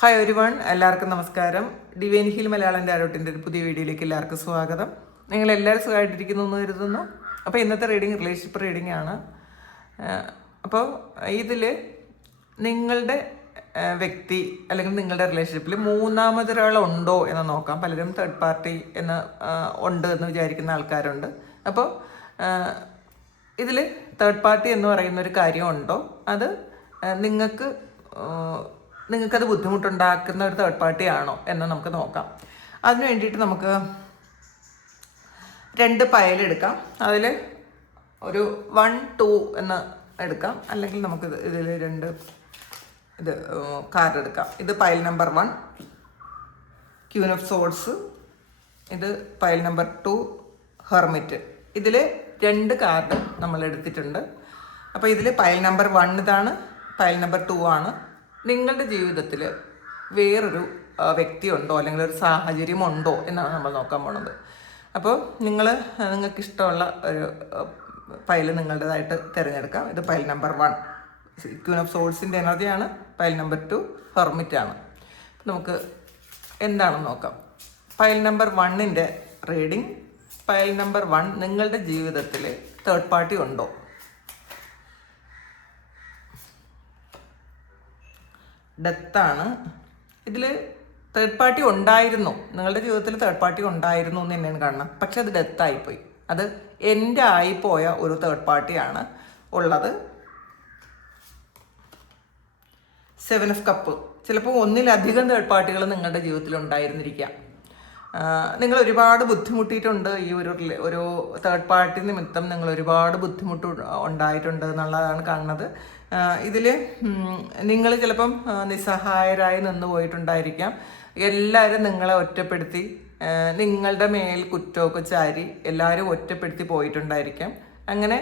Hi everyone, എല്ലാവർക്കും നമസ്കാരം. Divine heal Malayalam ടാരോട്ടിൻ്റെ ഒരു പുതിയ വീഡിയോയിലേക്ക് എല്ലാവർക്കും സ്വാഗതം. നിങ്ങളെല്ലാവരും സുഖമായിട്ടിരിക്കുന്നു എന്ന് കരുതുന്നു. അപ്പോൾ ഇന്നത്തെ റീഡിങ് റിലേഷൻഷിപ്പ് റീഡിംഗ് ആണ്. അപ്പോൾ ഇതിൽ നിങ്ങളുടെ വ്യക്തി അല്ലെങ്കിൽ നിങ്ങളുടെ റിലേഷൻഷിപ്പിൽ മൂന്നാമതൊരാളുണ്ടോ എന്ന് നോക്കാം. പലരും തേർഡ് പാർട്ടി എന്ന് ഉണ്ട് എന്ന് വിചാരിക്കുന്ന ആൾക്കാരുണ്ട്. അപ്പോൾ ഇതിൽ തേർഡ് പാർട്ടി എന്ന് പറയുന്ന ഒരു കാര്യമുണ്ടോ, അത് നിങ്ങൾക്കത് ബുദ്ധിമുട്ടുണ്ടാക്കുന്ന ഒരു തേർഡ് പാർട്ടി ആണോ എന്ന് നമുക്ക് നോക്കാം. അതിന് വേണ്ടിയിട്ട് നമുക്ക് 2 പയലെടുക്കാം. അതിൽ ഒരു 1, 2 എന്ന് എടുക്കാം. അല്ലെങ്കിൽ നമുക്ക് ഇതിൽ 2 കാർഡ് എടുക്കാം. ഇത് pile number 1 queen of swords, ഇത് പയൽ നമ്പർ 2 ഹെർമിറ്റ്. ഇതിൽ 2 കാർഡ് നമ്മൾ എടുത്തിട്ടുണ്ട്. അപ്പോൾ ഇതിൽ പയൽ നമ്പർ 1 ഇതാണ്, പയൽ നമ്പർ 2 ആണ്. നിങ്ങളുടെ ജീവിതത്തിൽ വ്യക്തിയുണ്ടോ അല്ലെങ്കിൽ ഒരു സാഹചര്യമുണ്ടോ എന്നാണ് നമ്മൾ നോക്കാൻ പോണത്. അപ്പോൾ നിങ്ങൾക്ക് ഇഷ്ടമുള്ള ഒരു പയൽ നിങ്ങളുടേതായിട്ട് തിരഞ്ഞെടുക്കാം. ഇത് പയൽ നമ്പർ 1 ക്യൂൻ ഓഫ് സോൾസിൻ്റെ എനർജിയാണ്. പയൽ നമ്പർ 2 ഹെർമിറ്റാണ്. നമുക്ക് എന്താണെന്ന് നോക്കാം. പയൽ നമ്പർ 1ൻ്റെ റീഡിങ്. പയൽ നമ്പർ 1, നിങ്ങളുടെ ജീവിതത്തിൽ തേർഡ് പാർട്ടി ഉണ്ടോ? ഡെത്താണ്. ഇതിൽ തേർഡ് പാർട്ടി ഉണ്ടായിരുന്നു, നിങ്ങളുടെ ജീവിതത്തിൽ തേർഡ് പാർട്ടി ഉണ്ടായിരുന്നു എന്ന് തന്നെയാണ് കാണുന്നത്. പക്ഷെ അത് ഡെത്തായിപ്പോയി. അത് എൻ്റെ ആയിപ്പോയ ഒരു തേർഡ് പാർട്ടിയാണ് ഉള്ളത്. 7 ഓഫ് കപ്പ്. ചിലപ്പോൾ ഒന്നിലധികം തേർഡ് പാർട്ടികൾ നിങ്ങളുടെ ജീവിതത്തിൽ ഉണ്ടായിരുന്നിരിക്കാം. നിങ്ങൾ ഒരുപാട് ബുദ്ധിമുട്ടിയിട്ടുണ്ട്. ഈ ഒരു തേർഡ് പാർട്ടി നിമിത്തം നിങ്ങൾ ഒരുപാട് ബുദ്ധിമുട്ട് ഉണ്ടായിട്ടുണ്ട് എന്നുള്ളതാണ് കാണുന്നത്. ഇതിൽ നിങ്ങൾ ചിലപ്പം നിസ്സഹായരായി നിന്ന് പോയിട്ടുണ്ടായിരിക്കാം. എല്ലാവരും നിങ്ങളെ ഒറ്റപ്പെടുത്തി, നിങ്ങളുടെ മേൽ കുറ്റമൊക്കെ ചാരി എല്ലാവരും ഒറ്റപ്പെടുത്തി പോയിട്ടുണ്ടായിരിക്കാം. അങ്ങനെ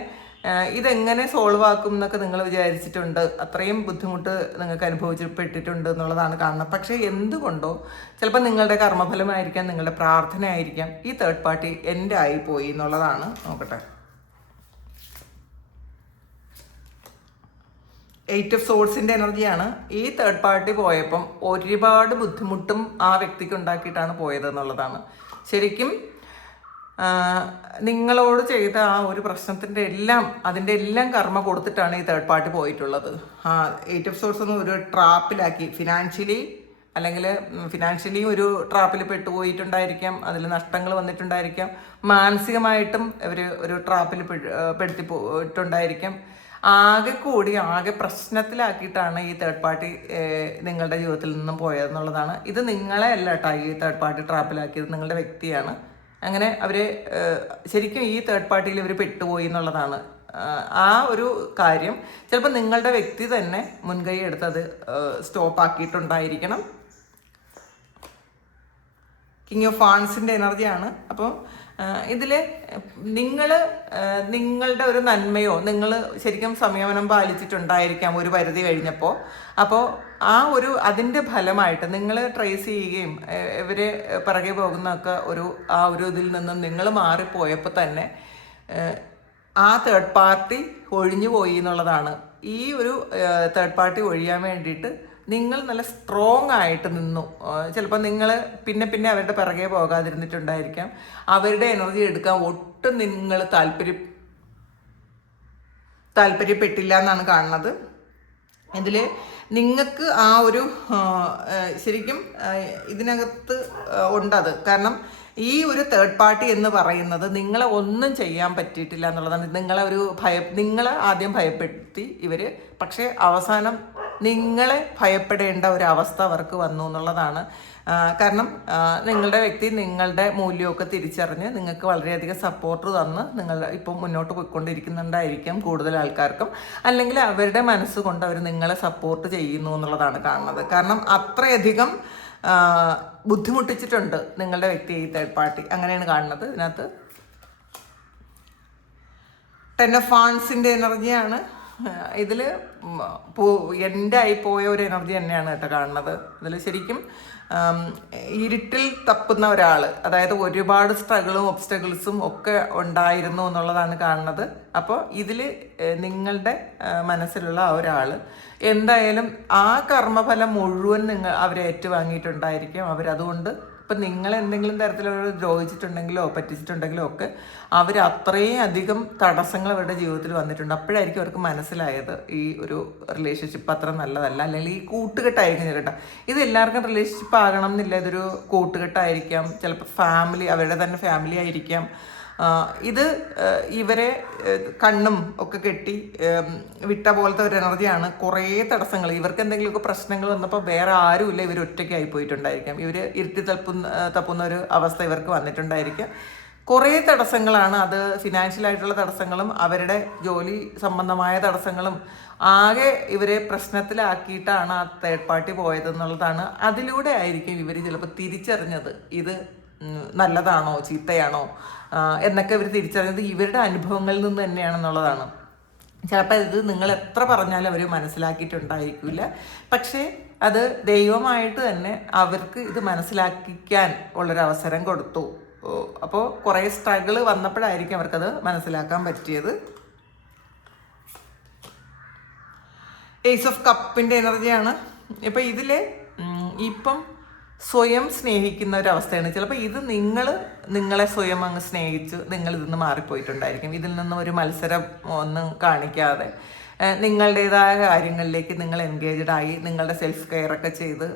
ഇതെങ്ങനെ സോൾവ് ആക്കും എന്നൊക്കെ നിങ്ങൾ വിചാരിച്ചിട്ടുണ്ട്. അത്രയും ബുദ്ധിമുട്ട് നിങ്ങൾക്ക് അനുഭവിച്ചിപ്പെട്ടിട്ടുണ്ട് എന്നുള്ളതാണ് കാണുന്നത്. പക്ഷേ എന്തുകൊണ്ടോ, ചിലപ്പോൾ നിങ്ങളുടെ കർമ്മഫലമായിരിക്കാം, നിങ്ങളുടെ പ്രാർത്ഥന ആയിരിക്കാം, ഈ തേർഡ് പാർട്ടി എൻ്റെ ആയിപ്പോയി എന്നുള്ളതാണ്. നോക്കട്ടെ. 8 ഓഫ് സോഴ്സിൻ്റെ എനർജിയാണ്. ഈ തേർഡ് പാർട്ടി പോയപ്പം ഒരുപാട് ബുദ്ധിമുട്ടും ആ വ്യക്തിക്ക് ഉണ്ടാക്കിയിട്ടാണ് പോയത് എന്നുള്ളതാണ്. ശരിക്കും നിങ്ങളോട് ചെയ്ത ആ ഒരു പ്രശ്നത്തിൻ്റെ അതിൻ്റെ എല്ലാം കർമ്മ കൊടുത്തിട്ടാണ് ഈ തേർഡ് പാർട്ടി പോയിട്ടുള്ളത്. 8 ഓഫ് സോഴ്സ് ഒന്നും ഒരു ട്രാപ്പിലാക്കി, ഫിനാൻഷ്യലി ഒരു ട്രാപ്പിൽ പെട്ടുപോയിട്ടുണ്ടായിരിക്കാം. അതിൽ നഷ്ടങ്ങൾ വന്നിട്ടുണ്ടായിരിക്കാം. മാനസികമായിട്ടും ഇവർ ഒരു ട്രാപ്പിൽ പെടുത്തി പോയിട്ടുണ്ടായിരിക്കാം. ആകെ പ്രശ്നത്തിലാക്കിയിട്ടാണ് ഈ തേർഡ് പാർട്ടി നിങ്ങളുടെ ജീവിതത്തിൽ നിന്നും പോയതെന്നുള്ളതാണ്. ഇത് നിങ്ങളെ അല്ല കേട്ടോ ഈ തേർഡ് പാർട്ടി ട്രാപ്പിലാക്കിയത്, നിങ്ങളുടെ വ്യക്തിയാണ്. അങ്ങനെ ശരിക്കും ഈ തേർഡ് പാർട്ടിയിൽ ഇവർ പെട്ടുപോയി എന്നുള്ളതാണ്. ആ ഒരു കാര്യം ചിലപ്പോൾ നിങ്ങളുടെ വ്യക്തി തന്നെ മുൻകൈ എടുത്തത് സ്റ്റോപ്പ് ആക്കിയിട്ടുണ്ടായിരിക്കണം. കിങ് ഓഫ് വാൺസിൻ്റെ എനർജിയാണ്. അപ്പോൾ ഇതിൽ നിങ്ങളുടെ ഒരു നന്മയോ, നിങ്ങൾ ശരിക്കും സംയമനം പാലിച്ചിട്ടുണ്ടായിരിക്കാം ഒരു പരിധി കഴിഞ്ഞപ്പോൾ. അപ്പോൾ അതിൻ്റെ ഫലമായിട്ട് നിങ്ങൾ ട്രേസ് ചെയ്യുകയും ഇവരെ പിറകെ പോകുന്നതൊക്കെ ആ ഒരു ഇതിൽ നിന്നും നിങ്ങൾ മാറിപ്പോയപ്പോൾ തന്നെ ആ തേർഡ് പാർട്ടി ഒഴിഞ്ഞു പോയി എന്നുള്ളതാണ്. ഈ ഒരു തേർഡ് പാർട്ടി ഒഴിയാൻ വേണ്ടിയിട്ട് നിങ്ങൾ നല്ല സ്ട്രോങ് ആയിട്ട് നിന്നു. ചിലപ്പോൾ നിങ്ങൾ പിന്നെ അവരുടെ പിറകെ പോകാതിരുന്നിട്ടുണ്ടായിരിക്കാം. അവരുടെ എനർജി എടുക്കാൻ ഒട്ടും നിങ്ങൾ താല്പര്യപ്പെട്ടില്ല എന്നാണ് കാണുന്നത്. ഇതിൽ നിങ്ങൾക്ക് ആ ഒരു ശരിക്കും ഇതിനകത്ത് ഉണ്ടത്. കാരണം ഈ ഒരു തേർഡ് പാർട്ടി എന്ന് പറയുന്നത് നിങ്ങളെ ഒന്നും ചെയ്യാൻ പറ്റിയിട്ടില്ല എന്നുള്ളതാണ്. നിങ്ങളെ ആദ്യം ഭയപ്പെടുത്തി ഇവർ, പക്ഷേ അവസാനം നിങ്ങളെ ഭയപ്പെടേണ്ട ഒരു അവസ്ഥ അവർക്ക് വന്നു എന്നുള്ളതാണ്. കാരണം നിങ്ങളുടെ വ്യക്തി നിങ്ങളുടെ മൂല്യമൊക്കെ തിരിച്ചറിഞ്ഞ് നിങ്ങൾക്ക് വളരെയധികം സപ്പോർട്ട് തന്ന് നിങ്ങൾ ഇപ്പം മുന്നോട്ട് പോയിക്കൊണ്ടിരിക്കുന്നുണ്ടായിരിക്കാം കൂടുതൽ ആൾക്കാർക്കും. അല്ലെങ്കിൽ അവരുടെ മനസ്സുകൊണ്ട് അവർ നിങ്ങളെ സപ്പോർട്ട് ചെയ്യുന്നു എന്നുള്ളതാണ് കാണുന്നത്. കാരണം അത്രയധികം ബുദ്ധിമുട്ടിച്ചിട്ടുണ്ട് നിങ്ങളുടെ വ്യക്തി ഈ തേർഡ് പാർട്ടി, അങ്ങനെയാണ് കാണുന്നത്. ഇതിനകത്ത് 10 ഓഫ് വാൺസിൻ്റെ എനർജിയാണ്. ഇതിൽ എൻ്റെ ആയിപ്പോയ ഒരു എനർജി തന്നെയാണ് കേട്ടോ കാണുന്നത്. ഇതിൽ ശരിക്കും ഇരുട്ടിൽ തപ്പുന്ന ഒരാൾ, അതായത് ഒരുപാട് സ്ട്രഗിളും ഒബ്സ്റ്റക്കിൾസും ഒക്കെ ഉണ്ടായിരുന്നു എന്നുള്ളതാണ് കാണുന്നത്. അപ്പോൾ ഇതിൽ നിങ്ങളുടെ മനസ്സിലുള്ള ആ ഒരാൾ എന്തായാലും ആ കർമ്മഫലം മുഴുവൻ അവരെ ഏറ്റുവാങ്ങിയിട്ടുണ്ടായിരിക്കും. അവരതുകൊണ്ട് ഇപ്പം നിങ്ങൾ എന്തെങ്കിലും തരത്തിലൊരു ദ്രോഹിച്ചിട്ടുണ്ടെങ്കിലോ പറ്റിച്ചിട്ടുണ്ടെങ്കിലോ ഒക്കെ അവർ അത്രയും അധികം തടസ്സങ്ങൾ അവരുടെ ജീവിതത്തിൽ വന്നിട്ടുണ്ട്. അപ്പോഴായിരിക്കും അവർക്ക് മനസ്സിലായത് ഈ ഒരു റിലേഷൻഷിപ്പ് അത്ര നല്ലതല്ല, അല്ലെങ്കിൽ ഈ കൂട്ടുകെട്ടായിരിക്കും കേട്ടോ. ഇത് എല്ലാവർക്കും റിലേഷൻഷിപ്പ് ആകണം എന്നില്ല, ഇതൊരു കൂട്ടുകെട്ടായിരിക്കാം, ചിലപ്പോൾ ഫാമിലി, അവരുടെ തന്നെ ഫാമിലി ആയിരിക്കാം. ഇത് ഇവരെ കണ്ണും ഒക്കെ കെട്ടി വിട്ട പോലത്തെ ഒരു എനർജിയാണ്. കുറേ തടസ്സങ്ങൾ, ഇവർക്ക് എന്തെങ്കിലുമൊക്കെ പ്രശ്നങ്ങൾ വന്നപ്പോൾ വേറെ ആരുമില്ല, ഇവർ ഒറ്റയ്ക്കായി പോയിട്ടുണ്ടായിരിക്കാം. ഇവർ ഇരുട്ടി തപ്പുന്ന ഒരു അവസ്ഥ ഇവർക്ക് വന്നിട്ടുണ്ടായിരിക്കാം. കുറേ തടസ്സങ്ങളാണ് അത്. ഫിനാൻഷ്യലായിട്ടുള്ള തടസ്സങ്ങളും അവരുടെ ജോലി സംബന്ധമായ തടസ്സങ്ങളും ആകെ ഇവരെ പ്രശ്നത്തിലാക്കിയിട്ടാണ് ആ തേർഡ് പാർട്ടി പോയതെന്നുള്ളതാണ്. അതിലൂടെ ആയിരിക്കും ഇവർ ചിലപ്പോൾ തിരിച്ചറിഞ്ഞത് ഇത് നല്ലതാണോ ചീത്തയാണോ എന്നൊക്കെ ഇവർ തിരിച്ചറിഞ്ഞത് ഇവരുടെ അനുഭവങ്ങളിൽ നിന്ന് തന്നെയാണെന്നുള്ളതാണ്. ചിലപ്പോൾ ഇത് നിങ്ങൾ എത്ര പറഞ്ഞാലും അവർ മനസ്സിലാക്കിയിട്ടുണ്ടായിരിക്കില്ല. പക്ഷേ അത് ദൈവമായിട്ട് തന്നെ അവർക്ക് ഇത് മനസ്സിലാക്കിക്കാൻ ഉള്ളൊരവസരം കൊടുത്തു. അപ്പോൾ കുറേ സ്ട്രഗിൾ വന്നപ്പോഴായിരിക്കും അവർക്കത് മനസ്സിലാക്കാൻ പറ്റിയത്. ഏസ് ഓഫ് കപ്പിൻ്റെ എനർജിയാണ്. ഇപ്പം ഇതിൽ ഇപ്പം സ്വയം സ്നേഹിക്കുന്ന ഒരവസ്ഥയാണ്. ചിലപ്പോൾ ഇത് നിങ്ങളെ സ്വയം അങ്ങ് സ്നേഹിച്ച് നിങ്ങൾ ഇതിൽ നിന്ന് മാറിപ്പോയിട്ടുണ്ടായിരിക്കും. ഇതിൽ നിന്നും ഒരു മത്സരം ഒന്നും കാണിക്കാതെ നിങ്ങളുടേതായ കാര്യങ്ങളിലേക്ക് നിങ്ങൾ എൻഗേജ്ഡ് ആയി നിങ്ങളുടെ സെൽഫ് കെയർ ഒക്കെ ചെയ്ത്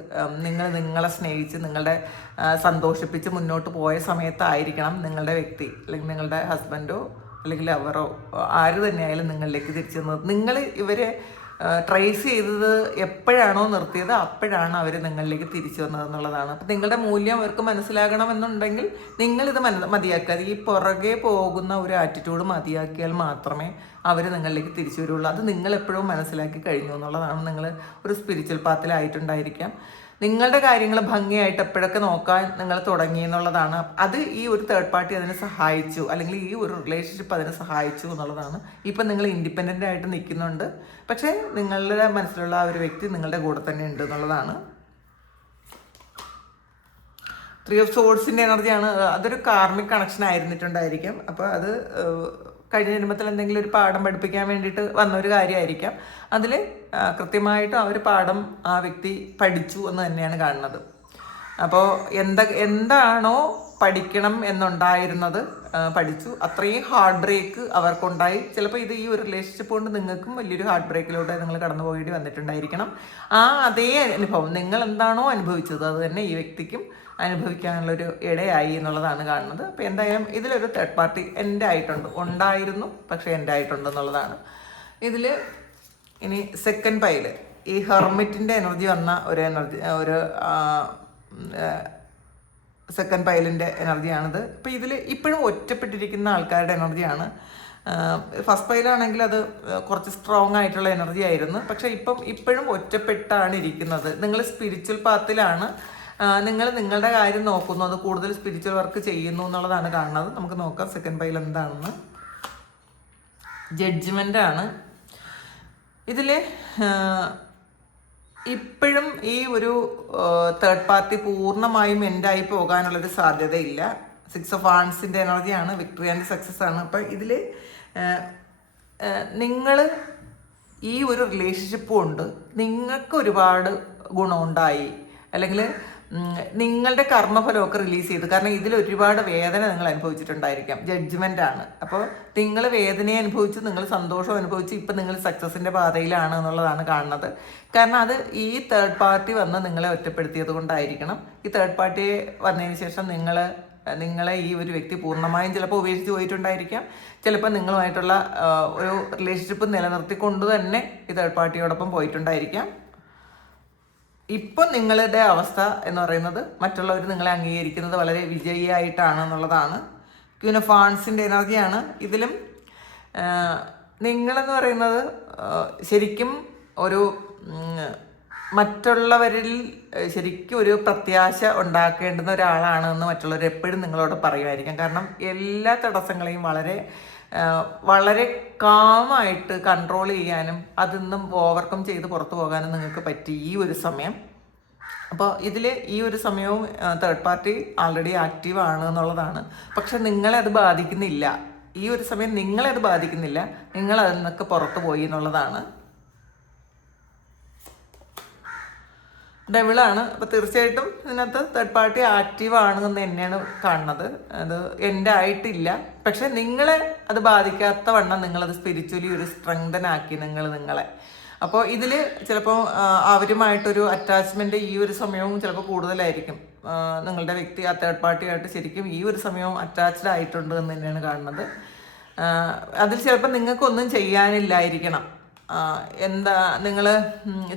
നിങ്ങളെ സ്നേഹിച്ച് നിങ്ങളുടെ സന്തോഷിപ്പിച്ച് മുന്നോട്ട് പോയ സമയത്തായിരിക്കണം നിങ്ങളുടെ വ്യക്തി, അല്ലെങ്കിൽ നിങ്ങളുടെ ഹസ്ബൻഡോ അല്ലെങ്കിൽ ലവറോ ആര് തന്നെയായാലും നിങ്ങളിലേക്ക് തിരിച്ചു വന്നത്. നിങ്ങൾ ഇവരെ ട്രേസ് ചെയ്തത് എപ്പോഴാണോ നിർത്തിയത് അപ്പോഴാണ് അവർ നിങ്ങളിലേക്ക് തിരിച്ചു വന്നതെന്നുള്ളതാണ്. അപ്പം നിങ്ങളുടെ മൂല്യം അവർക്ക് മനസ്സിലാകണമെന്നുണ്ടെങ്കിൽ നിങ്ങളിത് മതിയാക്കാതെ ഈ പുറകെ പോകുന്ന ഒരു ആറ്റിറ്റ്യൂഡ് മതിയാക്കിയാൽ മാത്രമേ അവർ നിങ്ങളിലേക്ക് തിരിച്ചു വരുള്ളൂ. അത് നിങ്ങളെപ്പോഴും മനസ്സിലാക്കി കഴിഞ്ഞു എന്നുള്ളതാണ്. നിങ്ങൾ ഒരു സ്പിരിച്വൽ പാത്തിലായിട്ടുണ്ടായിരിക്കാം. നിങ്ങളുടെ കാര്യങ്ങൾ ഭംഗിയായിട്ട് എപ്പോഴൊക്കെ നോക്കാൻ നിങ്ങൾ തുടങ്ങി എന്നുള്ളതാണ്. അത് ഈ ഒരു തേർഡ് പാർട്ടി അതിനെ സഹായിച്ചു, അല്ലെങ്കിൽ ഈ ഒരു റിലേഷൻഷിപ്പ് അതിനെ സഹായിച്ചു എന്നുള്ളതാണ്. ഇപ്പം നിങ്ങൾ ഇൻഡിപെൻഡൻ്റ് ആയിട്ട് നിൽക്കുന്നുണ്ട്, പക്ഷേ നിങ്ങളുടെ മനസ്സിലുള്ള ആ ഒരു വ്യക്തി നിങ്ങളുടെ കൂടെ തന്നെ ഉണ്ട് എന്നുള്ളതാണ്. 3 ഓഫ് സോർഡ്സിൻ്റെ എനർജിയാണ്. അതൊരു കാർമിക് കണക്ഷൻ ആയിരുന്നിട്ടുണ്ടായിരിക്കും. അപ്പോൾ അത് കഴിഞ്ഞ ജന്മത്തിൽ എന്തെങ്കിലും ഒരു പാഠം പഠിപ്പിക്കാൻ വേണ്ടിയിട്ട് വന്നൊരു കാര്യമായിരിക്കാം. അതിൽ കൃത്യമായിട്ടും ആ ഒരു പാഠം ആ വ്യക്തി പഠിച്ചു എന്ന് തന്നെയാണ് കാണുന്നത്. അപ്പോൾ എന്താണോ പഠിക്കണം എന്നുണ്ടായിരുന്നത് പഠിച്ചു. അത്രയും ഹാർട്ട് ബ്രേക്ക് അവർക്കുണ്ടായി. ചിലപ്പോൾ ഇത് ഈ ഒരു റിലേഷൻഷിപ്പ് കൊണ്ട് നിങ്ങൾക്കും വലിയൊരു ഹാർട്ട് ബ്രേക്കിലൂടെ നിങ്ങൾ കടന്നു പോയിട്ട് വന്നിട്ടുണ്ടായിരിക്കണം. അതേ അനുഭവം നിങ്ങൾ എന്താണോ അനുഭവിച്ചത് അത് തന്നെ ഈ വ്യക്തിക്കും അനുഭവിക്കാനുള്ളൊരു ഇടയായി എന്നുള്ളതാണ് കാണുന്നത്. അപ്പോൾ എന്തായാലും ഇതിലൊരു തേർഡ് പാർട്ടി എൻ്റെ ഉണ്ടായിരുന്നു, പക്ഷേ എൻ്റെ ആയിട്ടുണ്ട് എന്നുള്ളതാണ്. ഇതിൽ ഇനി സെക്കൻഡ് പൈല് ഈ ഹെർമിറ്റിൻ്റെ എനർജി വന്ന ഒരു സെക്കൻഡ് പൈലിൻ്റെ എനർജിയാണിത്. ഇപ്പോൾ ഇതിൽ ഇപ്പോഴും ഒറ്റപ്പെട്ടിരിക്കുന്ന ആൾക്കാരുടെ എനർജിയാണ്. ഫസ്റ്റ് പൈലാണെങ്കിൽ അത് കുറച്ച് സ്ട്രോങ് ആയിട്ടുള്ള എനർജി ആയിരുന്നു, പക്ഷേ ഇപ്പോഴും ഒറ്റപ്പെട്ടാണ് ഇരിക്കുന്നത്. നിങ്ങൾ സ്പിരിച്വൽ പാത്തിലാണ്, നിങ്ങൾ നിങ്ങളുടെ കാര്യം നോക്കുന്നു, അത് കൂടുതൽ സ്പിരിച്വൽ വർക്ക് ചെയ്യുന്നു എന്നുള്ളതാണ് കാണുന്നത്. നമുക്ക് നോക്കാം സെക്കൻഡ് പൈൽ എന്താണെന്ന്. ജഡ്ജ്മെൻ്റ് ആണ് ഇതിൽ. ഇപ്പോഴും ഈ ഒരു തേർഡ് പാർട്ടി പൂർണ്ണമായും എൻഡായി പോകാനുള്ളൊരു സാധ്യതയില്ല. 6 ഓഫ് വാൻഡ്സിൻ്റെ എനർജിയാണ്. വിക്ടറി ആൻഡ് സക്സസ് ആണ്. അപ്പം ഇതിൽ നിങ്ങൾ ഈ ഒരു റിലേഷൻഷിപ്പ് കൊണ്ട് നിങ്ങൾക്ക് ഒരുപാട് ഗുണമുണ്ടായി, അല്ലെങ്കിൽ നിങ്ങളുടെ കർമ്മഫലമൊക്കെ റിലീസ് ചെയ്തു. കാരണം ഇതിൽ ഒരുപാട് വേദന നിങ്ങൾ അനുഭവിച്ചിട്ടുണ്ടായിരിക്കാം. ജഡ്ജ്മെൻ്റ് ആണ്. അപ്പോൾ നിങ്ങൾ വേദനയെ അനുഭവിച്ചു, നിങ്ങൾ സന്തോഷം അനുഭവിച്ചു, ഇപ്പം നിങ്ങൾ സക്സസിൻ്റെ പാതയിലാണ് എന്നുള്ളതാണ് കാണുന്നത്. കാരണം അത് ഈ തേർഡ് പാർട്ടി വന്ന് നിങ്ങളെ ഒറ്റപ്പെടുത്തിയത് കൊണ്ടായിരിക്കണം. ഈ തേർഡ് പാർട്ടി വന്നതിന് ശേഷം നിങ്ങളെ ഈ ഒരു വ്യക്തി പൂർണ്ണമായും ചിലപ്പോൾ ഉപേക്ഷിച്ച് പോയിട്ടുണ്ടായിരിക്കാം. ചിലപ്പോൾ നിങ്ങളുമായിട്ടുള്ള ഒരു റിലേഷൻഷിപ്പ് നിലനിർത്തിക്കൊണ്ട് തന്നെ ഈ തേർഡ് പാർട്ടിയോടൊപ്പം പോയിട്ടുണ്ടായിരിക്കാം. ഇപ്പം നിങ്ങളുടെ അവസ്ഥ എന്ന് പറയുന്നത് മറ്റുള്ളവർ നിങ്ങളെ അംഗീകരിക്കുന്നത് വളരെ വിജയിയായിട്ടാണെന്നുള്ളതാണ്. ക്വീൻ ഓഫ് വാൻഡ്സിൻ്റെ എനർജിയാണ്. ഇതിലും നിങ്ങളെന്ന് പറയുന്നത് ശരിക്കും ഒരു മറ്റുള്ളവരിൽ ശരിക്കും ഒരു പ്രത്യാശ ഉണ്ടാക്കേണ്ടുന്ന ഒരാളാണെന്ന് മറ്റുള്ളവർ എപ്പോഴും നിങ്ങളോട് പറയുമായിരിക്കും. കാരണം എല്ലാ തടസ്സങ്ങളെയും വളരെ വളരെ കാമായിട്ട് കൺട്രോൾ ചെയ്യാനും അതിൽ നിന്നും ഓവർകം ചെയ്ത് പുറത്തു പോകാനും നിങ്ങൾക്ക് പറ്റി ഈ ഒരു സമയം. അപ്പോൾ ഇതിൽ ഈ ഒരു സമയവും തേർഡ് പാർട്ടി ആൾറെഡി ആക്റ്റീവ് ആണ് എന്നുള്ളതാണ്. പക്ഷെ നിങ്ങളെ അത് ബാധിക്കുന്നില്ല. ഈ ഒരു സമയം നിങ്ങളെ അത് ബാധിക്കുന്നില്ല, നിങ്ങൾ അതിൽ നിന്നൊക്കെ പുറത്തു പോയി എന്നുള്ളതാണ്. ഡെവിളാണ്. അപ്പോൾ തീർച്ചയായിട്ടും ഇതിനകത്ത് തേർഡ് പാർട്ടി ആക്റ്റീവ് ആണ് എന്ന് തന്നെയാണ് കാണുന്നത്. അത് എൻ്റെ ആയിട്ടില്ല, പക്ഷെ നിങ്ങളെ അത് ബാധിക്കാത്ത വണ്ണം നിങ്ങളത് സ്പിരിച്വലി ഒരു സ്ട്രെങ്തൻ ആക്കി നിങ്ങളെ. അപ്പോൾ ഇതിൽ ചിലപ്പോൾ അവരുമായിട്ടൊരു അറ്റാച്ച്മെൻറ്റ് ഈ ഒരു സമയവും ചിലപ്പോൾ കൂടുതലായിരിക്കും. നിങ്ങളുടെ വ്യക്തി ആ തേർഡ് പാർട്ടിയായിട്ട് ശരിക്കും ഈ ഒരു സമയവും അറ്റാച്ച്ഡ് ആയിട്ടുണ്ട് എന്ന് തന്നെയാണ് കാണുന്നത്. അതിൽ ചിലപ്പോൾ നിങ്ങൾക്കൊന്നും ചെയ്യാനില്ലായിരിക്കണം. എന്താ നിങ്ങൾ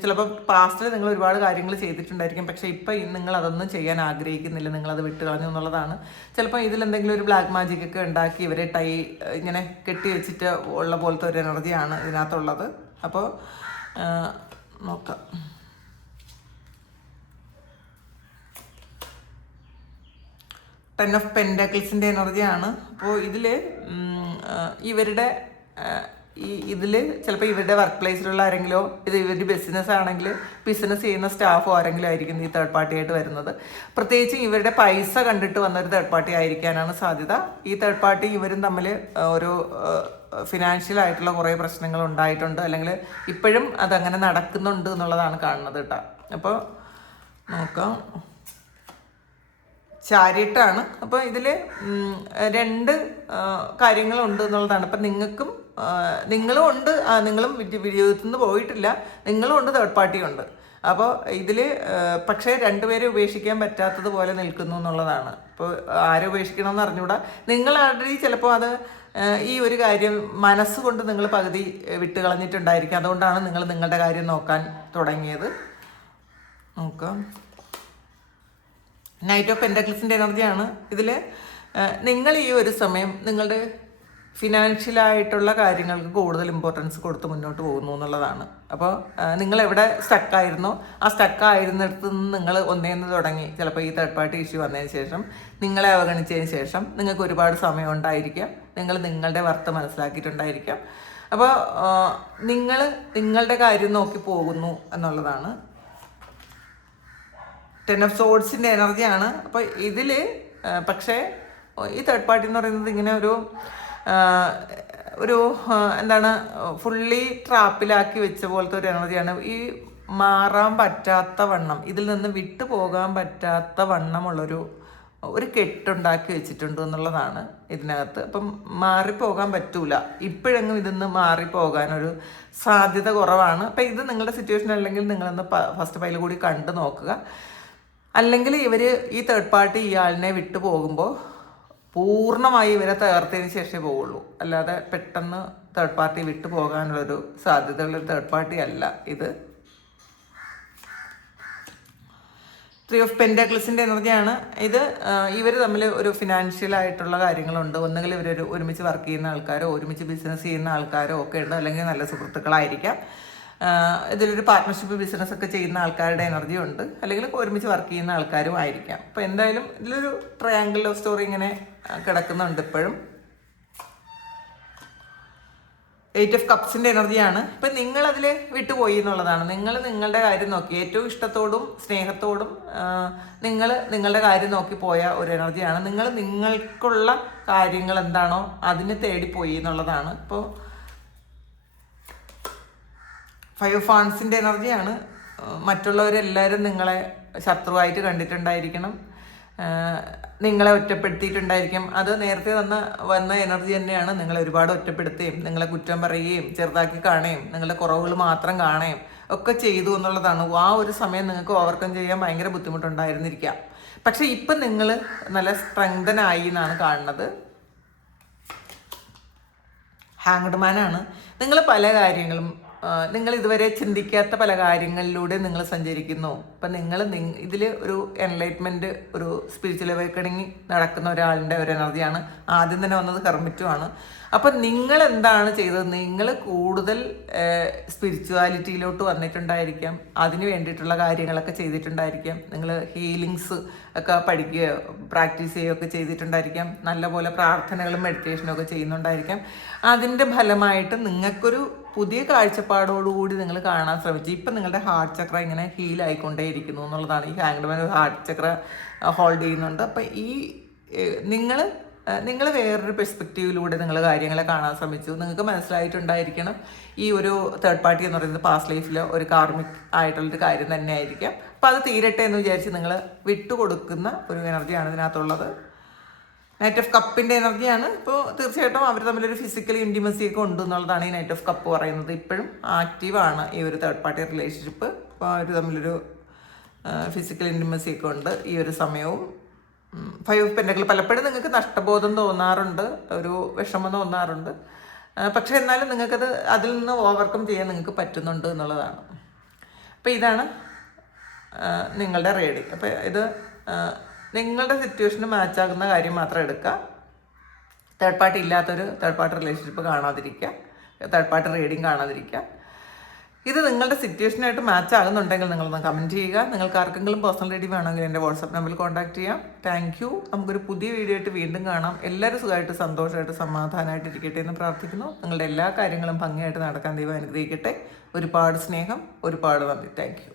ചിലപ്പോൾ പാസ്റ്റിൽ നിങ്ങൾ ഒരുപാട് കാര്യങ്ങൾ ചെയ്തിട്ടുണ്ടായിരിക്കും, പക്ഷേ ഇപ്പം നിങ്ങൾ അതൊന്നും ചെയ്യാൻ ആഗ്രഹിക്കുന്നില്ല, നിങ്ങളത് വിട്ട് കളഞ്ഞു എന്നുള്ളതാണ്. ചിലപ്പോൾ ഇതിലെന്തെങ്കിലും ഒരു ബ്ലാക്ക് മാജിക് ഒക്കെ ഉണ്ടാക്കി ഇവരെ ഇങ്ങനെ കെട്ടി വെച്ചിട്ട് ഉള്ള പോലത്തെ ഒരു എനർജിയാണ് ഇതിനകത്തുള്ളത്. അപ്പോൾ നോക്കാം. ടെൻ ഓഫ് പെൻഡക്കിൾസിൻ്റെ എനർജിയാണ്. അപ്പോൾ ഇതിൽ ഇവരുടെ ഇതിൽ ചിലപ്പോൾ ഇവരുടെ വർക്ക് പ്ലേസിലുള്ള ആരെങ്കിലോ, ഇത് ഇവരുടെ ബിസിനസ് ആണെങ്കിൽ ബിസിനസ് ചെയ്യുന്ന സ്റ്റാഫോ ആരെങ്കിലും ആയിരിക്കും ഈ തേർഡ് പാർട്ടി ആയിട്ട് വരുന്നത്. പ്രത്യേകിച്ച് ഇവരുടെ പൈസ കണ്ടിട്ട് വന്നൊരു തേർഡ് പാർട്ടി ആയിരിക്കാനാണ് സാധ്യത. ഈ തേർഡ് പാർട്ടി ഇവരും തമ്മിൽ ഒരു ഫിനാൻഷ്യൽ ആയിട്ടുള്ള കുറേ പ്രശ്നങ്ങൾ ഉണ്ടായിട്ടുണ്ട്, അല്ലെങ്കിൽ ഇപ്പോഴും അതങ്ങനെ നടക്കുന്നുണ്ട് എന്നുള്ളതാണ് കാണുന്നത് കേട്ടോ. അപ്പോൾ നോക്കാം. ചാരിയറ്റാണ്. അപ്പോൾ ഇതിൽ രണ്ട് കാര്യങ്ങളുണ്ട് എന്നുള്ളതാണ്. അപ്പം നിങ്ങളും ഉണ്ട്, നിങ്ങളും ജീവിതത്തിൽ നിന്ന് പോയിട്ടില്ല, നിങ്ങളും ഉണ്ട്, തേർഡ് പാർട്ടിയും ഉണ്ട്. അപ്പോൾ ഇതിൽ പക്ഷേ രണ്ടുപേരെ ഉപേക്ഷിക്കാൻ പറ്റാത്തതുപോലെ നിൽക്കുന്നു എന്നുള്ളതാണ്. അപ്പോൾ ആരെ ഉപേക്ഷിക്കണമെന്ന് അറിഞ്ഞുകൂടാ. നിങ്ങൾ ആൾറെഡി ചിലപ്പോൾ അത് ഈ ഒരു കാര്യം മനസ്സുകൊണ്ട് നിങ്ങൾ പകുതി വിട്ട് കളഞ്ഞിട്ടുണ്ടായിരിക്കും. അതുകൊണ്ടാണ് നിങ്ങൾ നിങ്ങളുടെ കാര്യം നോക്കാൻ തുടങ്ങിയത്. നോക്കാം. നൈറ്റ് ഓഫ് പെൻഡക്കിൾസിൻ്റെ എനർജിയാണ്. ഇതിൽ നിങ്ങൾ ഈ ഒരു സമയം നിങ്ങളുടെ ഫിനാൻഷ്യലായിട്ടുള്ള കാര്യങ്ങൾക്ക് കൂടുതൽ ഇമ്പോർട്ടൻസ് കൊടുത്ത് മുന്നോട്ട് പോകുന്നു എന്നുള്ളതാണ്. അപ്പോൾ നിങ്ങൾ എവിടെ സ്റ്റക്കായിരുന്നോ ആ സ്റ്റക്കായിരുന്നിടത്ത് നിന്ന് നിങ്ങൾ ഒന്നേന്ന് തുടങ്ങി ചിലപ്പോൾ ഈ തേർഡ് പാർട്ടി ഇഷ്യൂ വന്നതിന് ശേഷം നിങ്ങളെ അവഗണിച്ചതിന് ശേഷം നിങ്ങൾക്ക് ഒരുപാട് സമയം ഉണ്ടായിരിക്കാം, നിങ്ങൾ നിങ്ങളുടെ വർത്ത് മനസ്സിലാക്കിയിട്ടുണ്ടായിരിക്കാം. അപ്പോൾ നിങ്ങൾ നിങ്ങളുടെ കാര്യം നോക്കി പോകുന്നു എന്നുള്ളതാണ്. ടെൻ ഓഫ് സോഡ്സിൻ്റെ എനർജിയാണ്. അപ്പോൾ ഇതിൽ പക്ഷേ ഈ തേർഡ് പാർട്ടി എന്ന് പറയുന്നത് ഇങ്ങനെ ഒരു എന്താണ് ഫുള്ളി ട്രാപ്പിലാക്കി വെച്ച പോലത്തെ ഒരു എനർജിയാണ്. ഈ മാറാൻ പറ്റാത്ത വണ്ണം, ഇതിൽ നിന്ന് വിട്ടു പോകാൻ പറ്റാത്ത വണ്ണമുള്ളൊരു കെട്ടുണ്ടാക്കി വെച്ചിട്ടുണ്ട് എന്നുള്ളതാണ് ഇതിനകത്ത്. അപ്പം മാറിപ്പോകാൻ പറ്റൂല, ഇപ്പോഴെങ്ങും ഇതിന്ന് മാറിപ്പോകാനൊരു സാധ്യത കുറവാണ്. അപ്പം ഇത് നിങ്ങളുടെ സിറ്റുവേഷൻ അല്ലെങ്കിൽ നിങ്ങളൊന്ന് ഫസ്റ്റ് ഫയൽ കൂടി കണ്ടു നോക്കുക. അല്ലെങ്കിൽ ഇവർ ഈ തേർഡ് പാർട്ടി ഇയാളിനെ വിട്ടു പോകുമ്പോൾ പൂർണ്ണമായി ഇവരെ തകർത്തതിന് ശേഷമേ പോവുള്ളൂ, അല്ലാതെ പെട്ടെന്ന് തേർഡ് പാർട്ടി വിട്ടു പോകാനുള്ളൊരു സാധ്യതയുള്ളൊരു തേർഡ് പാർട്ടി അല്ല ഇത്. ത്രീ ഓഫ് പെൻഡക്കിൾസിൻ്റെ എനർജിയാണ്. ഇത് ഇവർ തമ്മിൽ ഒരു ഫിനാൻഷ്യൽ ആയിട്ടുള്ള കാര്യങ്ങളുണ്ട്. ഒന്നുകിൽ ഇവർ ഒരുമിച്ച് വർക്ക് ചെയ്യുന്ന ആൾക്കാരോ ഒരുമിച്ച് ബിസിനസ് ചെയ്യുന്ന ആൾക്കാരോ ഒക്കെ ഉണ്ട്, അല്ലെങ്കിൽ നല്ല സുഹൃത്തുക്കളായിരിക്കാം. ഇതിലൊരു പാർട്ട്ണർഷിപ്പ് ബിസിനസ് ഒക്കെ ചെയ്യുന്ന ആൾക്കാരുടെ എനർജി ഉണ്ട്, അല്ലെങ്കിൽ ഒരുമിച്ച് വർക്ക് ചെയ്യുന്ന ആൾക്കാരും ആയിരിക്കാം. അപ്പോൾ എന്തായാലും ഇതിലൊരു ട്രയാങ്കിൾ ലവ് സ്റ്റോറി ഇങ്ങനെ കിടക്കുന്നുണ്ട് ഇപ്പോഴും. എയ്റ്റ് ഓഫ് കപ്സിൻ്റെ എനർജിയാണ്. ഇപ്പം നിങ്ങളതിൽ വിട്ടുപോയി എന്നുള്ളതാണ്. നിങ്ങൾ നിങ്ങളുടെ കാര്യം നോക്കി ഏറ്റവും ഇഷ്ടത്തോടും സ്നേഹത്തോടും നിങ്ങൾ നിങ്ങളുടെ കാര്യം നോക്കി പോയ ഒരു എനർജിയാണ്. നിങ്ങൾ നിങ്ങൾക്കുള്ള കാര്യങ്ങൾ എന്താണോ അതിന് തേടിപ്പോയി എന്നുള്ളതാണ്. ഇപ്പോൾ ഫൈവ് ഓഫ് വാൻഡ്സിൻ്റെ എനർജിയാണ്. മറ്റുള്ളവരെല്ലാവരും നിങ്ങളെ ശത്രുവായിട്ട് കണ്ടിട്ടുണ്ടായിരിക്കണം, നിങ്ങളെ ഒറ്റപ്പെടുത്തിയിട്ടുണ്ടായിരിക്കും. അത് നേരത്തെ വന്ന എനർജി തന്നെയാണ്. നിങ്ങളെ ഒരുപാട് ഒറ്റപ്പെടുത്തുകയും നിങ്ങളെ കുറ്റം പറയുകയും ചെറുതാക്കി കാണുകയും നിങ്ങളുടെ കുറവുകൾ മാത്രം കാണുകയും ഒക്കെ ചെയ്തു എന്നുള്ളതാണ്. ആ ഒരു സമയം നിങ്ങൾക്ക് ഓവർകം ചെയ്യാൻ ഭയങ്കര ബുദ്ധിമുട്ടുണ്ടായിരുന്നിരിക്കാം. പക്ഷെ ഇപ്പം നിങ്ങൾ നല്ല സ്ട്രെങ്തനായി എന്നാണ് കാണുന്നത്. ഹാങ്ഡ് മാനാണ്. നിങ്ങൾ പല കാര്യങ്ങളും നിങ്ങൾ ഇതുവരെ ചിന്തിക്കാത്ത പല കാര്യങ്ങളിലൂടെ നിങ്ങൾ സഞ്ചരിക്കുന്നു. അപ്പം നിങ്ങൾ ഇതിൽ ഒരു എൻലൈറ്റ്മെൻറ്റ്, ഒരു സ്പിരിച്വൽ അവേക്കണിങ് നടക്കുന്ന ഒരാളുടെ ഒരു എനർജിയാണ്. ആദ്യം തന്നെ വന്നത് ഹെർമിറ്റുമാണ്. അപ്പം നിങ്ങൾ എന്താണ് ചെയ്തത്? നിങ്ങൾ കൂടുതൽ സ്പിരിച്വാലിറ്റിയിലോട്ട് വന്നിട്ടുണ്ടായിരിക്കാം. അതിന് വേണ്ടിയിട്ടുള്ള കാര്യങ്ങളൊക്കെ ചെയ്തിട്ടുണ്ടായിരിക്കാം. നിങ്ങൾ ഹീലിങ്സ് ഒക്കെ പഠിക്കുകയോ പ്രാക്ടീസ് ചെയ്യുകയൊക്കെ ചെയ്തിട്ടുണ്ടായിരിക്കാം. നല്ലപോലെ പ്രാർത്ഥനകളും മെഡിറ്റേഷനും ഒക്കെ ചെയ്യുന്നുണ്ടായിരിക്കാം. അതിൻ്റെ ഫലമായിട്ട് നിങ്ങൾക്കൊരു പുതിയ കാഴ്ചപ്പാടോടുകൂടി നിങ്ങൾ കാണാൻ ശ്രമിച്ചു. ഇപ്പം നിങ്ങളുടെ ഹാർട്ട് ചക്ര ഇങ്ങനെ ഹീലായിക്കൊണ്ടേയിരിക്കുന്നു എന്നുള്ളതാണ്. ഈ ഹാങ്ഡ്മാൻ ഹാർട്ട് ചക്ര ഹോൾഡ് ചെയ്യുന്നുണ്ട്. അപ്പം ഈ നിങ്ങൾ വേറൊരു പെർസ്പെക്റ്റീവിലൂടെ നിങ്ങൾ കാര്യങ്ങളെ കാണാൻ ശ്രമിച്ചു. നിങ്ങൾക്ക് മനസ്സിലായിട്ടുണ്ടായിരിക്കണം ഈ ഒരു തേർഡ് പാർട്ടി എന്ന് പറയുന്നത് പാസ്റ്റ് ലൈഫിൽ ഒരു കാർമിക് ആയിട്ടുള്ളൊരു കാര്യം തന്നെ ആയിരിക്കാം. അപ്പം അത് തീരട്ടെ എന്ന് വിചാരിച്ച് നിങ്ങൾ വിട്ടുകൊടുക്കുന്ന ഒരു എനർജിയാണ് ഇതിനകത്തുള്ളത്. നൈറ്റ് ഓഫ് കപ്പിൻ്റെ എനർജിയാണ്. ഇപ്പോൾ തീർച്ചയായിട്ടും അവർ തമ്മിലൊരു ഫിസിക്കൽ ഇൻറ്റിമസി ഒക്കെ ഉണ്ട് എന്നുള്ളതാണ് ഈ നൈറ്റ് ഓഫ് കപ്പ് പറയുന്നത്. ഇപ്പോഴും ആക്റ്റീവാണ് ഈ ഒരു തേർഡ് പാർട്ടി റിലേഷൻഷിപ്പ്. അപ്പോൾ അവർ തമ്മിലൊരു ഫിസിക്കൽ ഇൻറ്റിമസി ഒക്കെ ഉണ്ട് ഈ ഒരു സമയവും. 5 ഓഫ് പെൻറ്റക്കിൾ പലപ്പോഴും നിങ്ങൾക്ക് നഷ്ടബോധം തോന്നാറുണ്ട്, ഒരു വിഷമം തോന്നാറുണ്ട്. പക്ഷേ എന്നാലും നിങ്ങൾക്കത് അതിൽ നിന്ന് ഓവർകം ചെയ്യാൻ നിങ്ങൾക്ക് പറ്റുന്നുണ്ട് എന്നുള്ളതാണ്. അപ്പോൾ ഇതാണ് നിങ്ങളുടെ റീഡിങ്. അപ്പോൾ ഇത് നിങ്ങളുടെ സിറ്റുവേഷന് മാച്ചാകുന്ന കാര്യം മാത്രം എടുക്കുക. തേർഡ് പാർട്ടി ഇല്ലാത്തൊരു തേർഡ് പാർട്ടി റിലേഷൻഷിപ്പ് കാണാതിരിക്കുക, തേർഡ് പാർട്ടി റീഡിങ് കാണാതിരിക്കുക. ഇത് നിങ്ങളുടെ സിറ്റുവേഷനായിട്ട് മാച്ച് ആകുന്നുണ്ടെങ്കിൽ നിങ്ങളൊന്ന് കമൻറ്റ് ചെയ്യുക. നിങ്ങൾക്ക് ആർക്കെങ്കിലും പേഴ്സണൽ റീഡിങ് വേണമെങ്കിൽ എൻ്റെ വാട്സാപ്പ് നമ്പറിൽ കോൺടാക്ട് ചെയ്യാം. Thank you. നമുക്കൊരു പുതിയ വീഡിയോ ആയിട്ട് വീണ്ടും കാണാം. എല്ലാവരും സുഖമായിട്ട് സന്തോഷമായിട്ട് സമാധാനമായിട്ട് ഇരിക്കട്ടെ എന്ന് പ്രാർത്ഥിക്കുന്നു. നിങ്ങളുടെ എല്ലാ കാര്യങ്ങളും ഭംഗിയായിട്ട് നടക്കാൻ ദൈവം അനുഗ്രഹിക്കട്ടെ. ഒരുപാട് സ്നേഹം, ഒരുപാട് നന്ദി. Thank you.